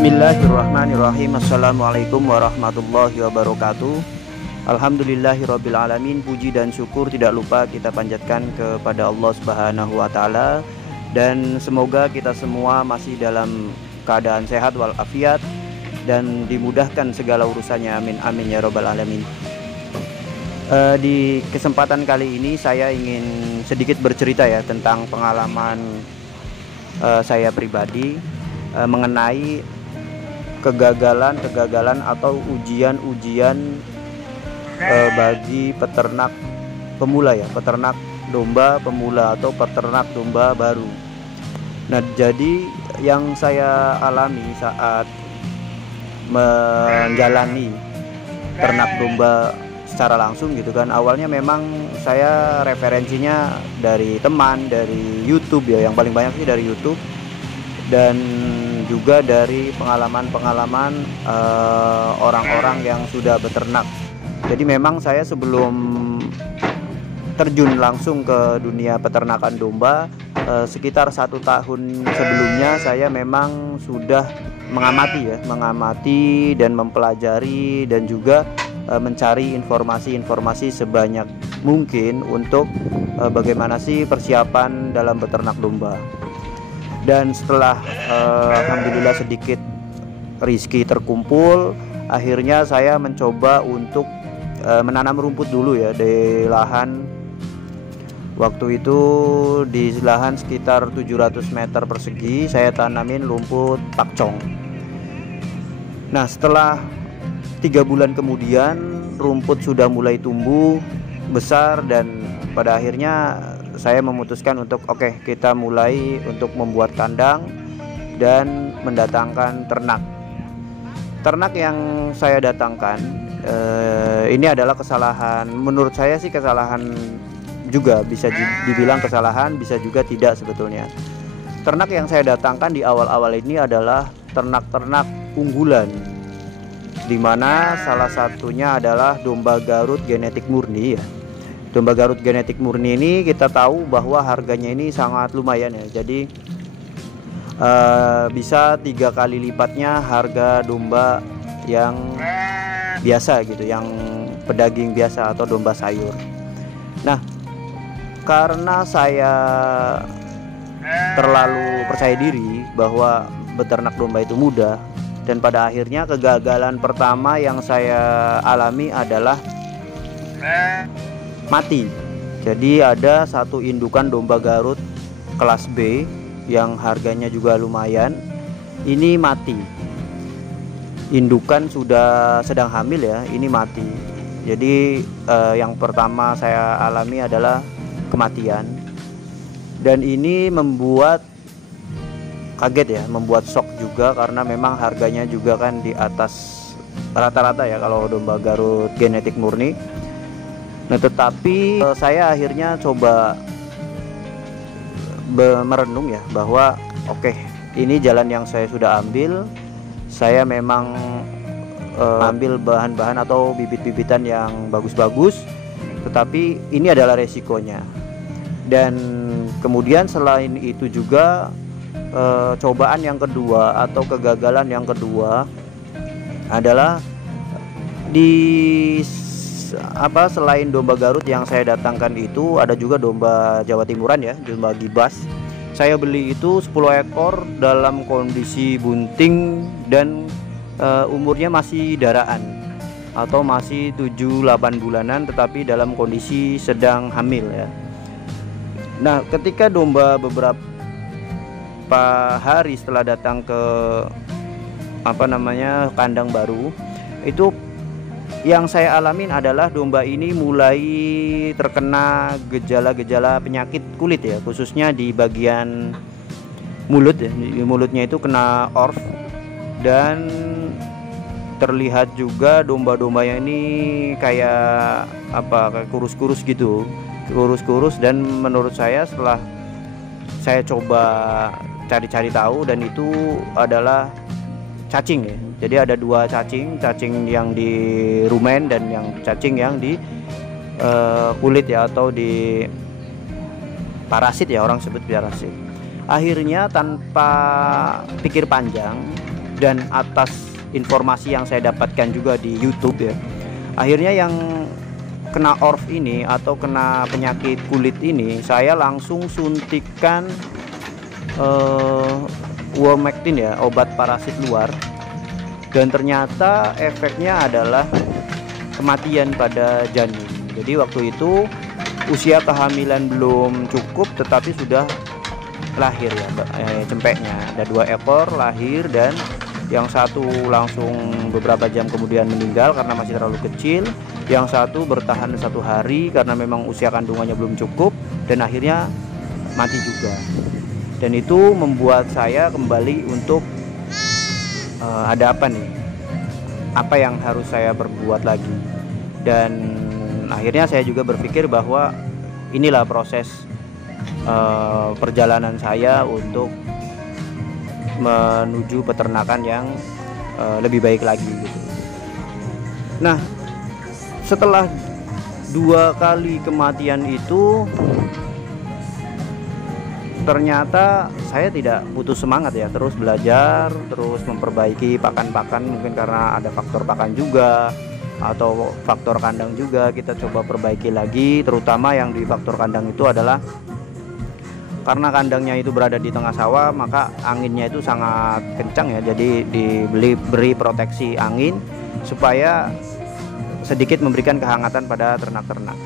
Bismillahirrahmanirrahim. Assalamualaikum warahmatullahi wabarakatuh. Alhamdulillahirabbil alamin. Puji dan syukur tidak lupa kita panjatkan kepada Allah Subhanahu wa taala, dan semoga kita semua masih dalam keadaan sehat walafiat dan dimudahkan segala urusannya, amin amin ya rabbal alamin. Di kesempatan kali ini saya ingin sedikit bercerita ya tentang pengalaman saya pribadi mengenai kegagalan atau ujian bagi peternak pemula ya, peternak domba pemula atau peternak domba baru. Nah, jadi yang saya alami saat menjalani ternak domba secara langsung gitu kan, awalnya memang saya referensinya dari teman, dari YouTube ya, yang paling banyak sih dari YouTube, dan juga dari pengalaman-pengalaman orang-orang yang sudah beternak. Jadi memang saya sebelum terjun langsung ke dunia peternakan domba, sekitar 1 tahun sebelumnya saya memang sudah mengamati dan mempelajari dan juga mencari informasi-informasi sebanyak mungkin untuk bagaimana sih persiapan dalam beternak domba. Dan setelah alhamdulillah sedikit rezeki terkumpul, akhirnya saya mencoba untuk menanam rumput dulu ya di lahan. Waktu itu di lahan sekitar 700 meter persegi saya tanamin rumput pakcong. Nah, setelah 3 bulan kemudian rumput sudah mulai tumbuh besar, dan pada akhirnya saya memutuskan untuk kita mulai untuk membuat kandang dan mendatangkan ternak yang saya datangkan. Ini adalah kesalahan, menurut saya sih kesalahan juga, bisa dibilang kesalahan, bisa juga tidak sebetulnya. Ternak yang saya datangkan di awal-awal ini adalah ternak-ternak unggulan, dimana salah satunya adalah domba Garut genetik murni ya. Domba Garut genetik murni ini kita tahu bahwa harganya ini sangat lumayan ya. Jadi bisa 3 kali lipatnya harga domba yang biasa gitu, yang pedaging biasa atau domba sayur. Nah, karena saya terlalu percaya diri bahwa beternak domba itu mudah, dan pada akhirnya kegagalan pertama yang saya alami adalah mati. Jadi ada satu indukan domba Garut kelas B yang harganya juga lumayan, ini mati. Indukan sudah sedang hamil ya, ini mati. Jadi yang pertama saya alami adalah kematian, dan ini membuat kaget ya, membuat shock juga, karena memang harganya juga kan di atas rata-rata ya kalau domba Garut genetik murni. Nah, tetapi saya akhirnya coba merenung ya bahwa ini jalan yang saya sudah ambil. Saya memang ambil bahan-bahan atau bibit-bibitan yang bagus-bagus, tetapi ini adalah resikonya. Dan kemudian selain itu juga cobaan yang kedua atau kegagalan yang kedua adalah selain domba Garut yang saya datangkan itu ada juga domba Jawa Timuran ya, domba Gibas. Saya beli itu 10 ekor dalam kondisi bunting dan umurnya masih daraan atau masih 7-8 bulanan, tetapi dalam kondisi sedang hamil ya. Nah, ketika domba beberapa hari setelah datang ke kandang baru, itu yang saya alamin adalah domba ini mulai terkena gejala-gejala penyakit kulit ya, khususnya di bagian mulut ya. Di mulutnya itu kena orf, dan terlihat juga domba-dombanya ini kayak kurus-kurus gitu, kurus-kurus. Dan menurut saya setelah saya coba cari-cari tahu, dan itu adalah cacing ya. Jadi ada 2 cacing yang di rumen dan yang cacing yang di kulit ya, atau di parasit ya, orang sebut parasit. Akhirnya tanpa pikir panjang dan atas informasi yang saya dapatkan juga di YouTube ya, akhirnya yang kena orf ini atau kena penyakit kulit ini, saya langsung suntikan Ivermectin ya, obat parasit luar, dan ternyata efeknya adalah kematian pada janin. Jadi waktu itu usia kehamilan belum cukup tetapi sudah lahir ya, cempeknya ada 2 ekor lahir, dan yang satu langsung beberapa jam kemudian meninggal karena masih terlalu kecil, yang satu bertahan 1 hari karena memang usia kandungannya belum cukup, dan akhirnya mati juga. Dan itu membuat saya kembali untuk ada apa nih, apa yang harus saya berbuat lagi. Dan akhirnya saya juga berpikir bahwa inilah proses perjalanan saya untuk menuju peternakan yang lebih baik lagi gitu. Nah, setelah 2 kali kematian itu, ternyata saya tidak putus semangat ya, terus belajar, terus memperbaiki pakan-pakan, mungkin karena ada faktor pakan juga atau faktor kandang juga, kita coba perbaiki lagi. Terutama yang di faktor kandang itu adalah karena kandangnya itu berada di tengah sawah, maka anginnya itu sangat kencang ya, jadi beri proteksi angin supaya sedikit memberikan kehangatan pada ternak-ternak.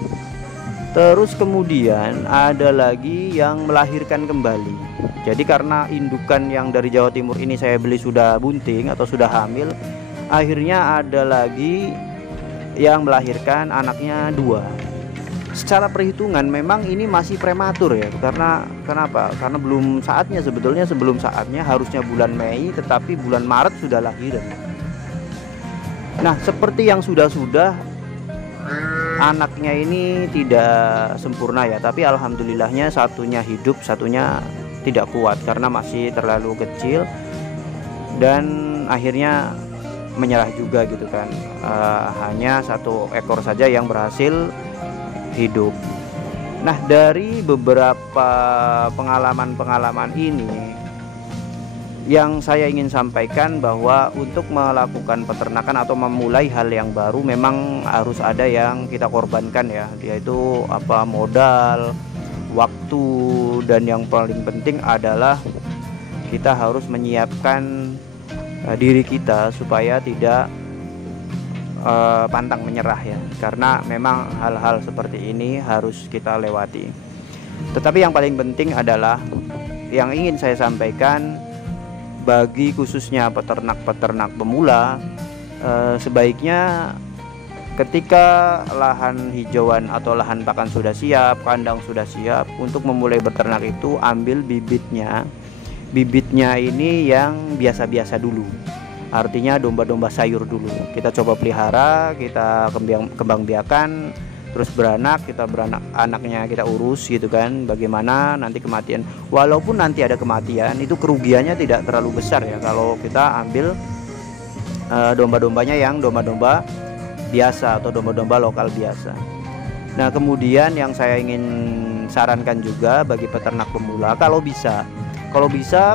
Terus kemudian ada lagi yang melahirkan kembali. Jadi karena indukan yang dari Jawa Timur ini saya beli sudah bunting atau sudah hamil, akhirnya ada lagi yang melahirkan anaknya 2. Secara perhitungan memang ini masih prematur ya, karena kenapa? Karena belum saatnya, sebetulnya sebelum saatnya, harusnya bulan Mei tetapi bulan Maret sudah lahiran. Nah, seperti yang sudah-sudah, anaknya ini tidak sempurna ya, tapi alhamdulillahnya satunya hidup, satunya tidak kuat karena masih terlalu kecil, dan akhirnya menyerah juga gitu kan. Hanya 1 ekor saja yang berhasil hidup. Nah, dari beberapa pengalaman-pengalaman ini yang saya ingin sampaikan bahwa untuk melakukan peternakan atau memulai hal yang baru memang harus ada yang kita korbankan ya, yaitu modal, waktu, dan yang paling penting adalah kita harus menyiapkan diri kita supaya tidak pantang menyerah ya, karena memang hal-hal seperti ini harus kita lewati. Tetapi yang paling penting adalah yang ingin saya sampaikan bagi khususnya peternak-peternak pemula, sebaiknya ketika lahan hijauan atau lahan pakan sudah siap, kandang sudah siap, untuk memulai beternak itu ambil bibitnya. Bibitnya ini yang biasa-biasa dulu. Artinya domba-domba sayur dulu. Kita coba pelihara, kita kembang biakan, terus anaknya kita urus gitu kan. Bagaimana nanti kematian, walaupun nanti ada kematian, itu kerugiannya tidak terlalu besar ya kalau kita ambil domba-dombanya yang domba-domba biasa atau domba-domba lokal biasa. Nah, kemudian yang saya ingin sarankan juga bagi peternak pemula, kalau bisa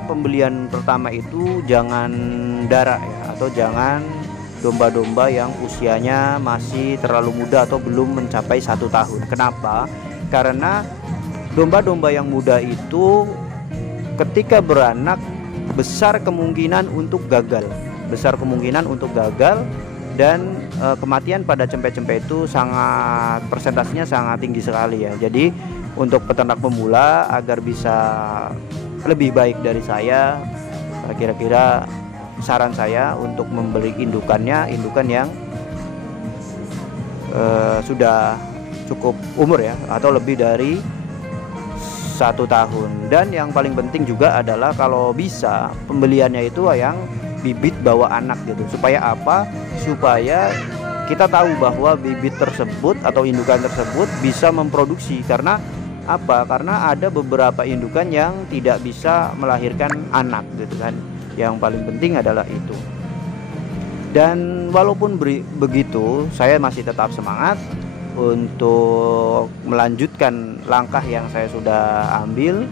pembelian pertama itu jangan darah ya, atau jangan domba-domba yang usianya masih terlalu muda atau belum mencapai 1 tahun. Kenapa? Karena domba-domba yang muda itu ketika beranak besar kemungkinan untuk gagal, dan kematian pada cempe-cempe itu persentasenya sangat tinggi sekali ya. Jadi untuk peternak pemula agar bisa lebih baik dari saya, kira-kira saran saya untuk membeli indukan yang sudah cukup umur ya, atau lebih dari 1 tahun. Dan yang paling penting juga adalah kalau bisa pembeliannya itu yang bibit bawa anak gitu. Supaya apa? Supaya kita tahu bahwa bibit tersebut atau indukan tersebut bisa memproduksi. Karena apa? Karena ada beberapa indukan yang tidak bisa melahirkan anak gitu kan. Yang paling penting adalah itu. Dan walaupun begitu, saya masih tetap semangat untuk melanjutkan langkah yang saya sudah ambil,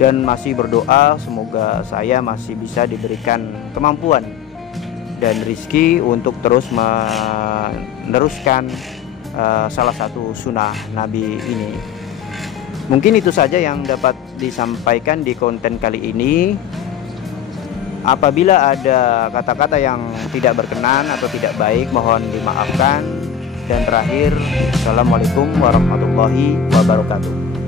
dan masih berdoa semoga saya masih bisa diberikan kemampuan dan rezeki untuk terus meneruskan salah satu sunnah Nabi ini. Mungkin itu saja yang dapat disampaikan di konten kali ini. Apabila ada kata-kata yang tidak berkenan atau tidak baik, mohon dimaafkan. Dan terakhir, Assalamualaikum warahmatullahi wabarakatuh.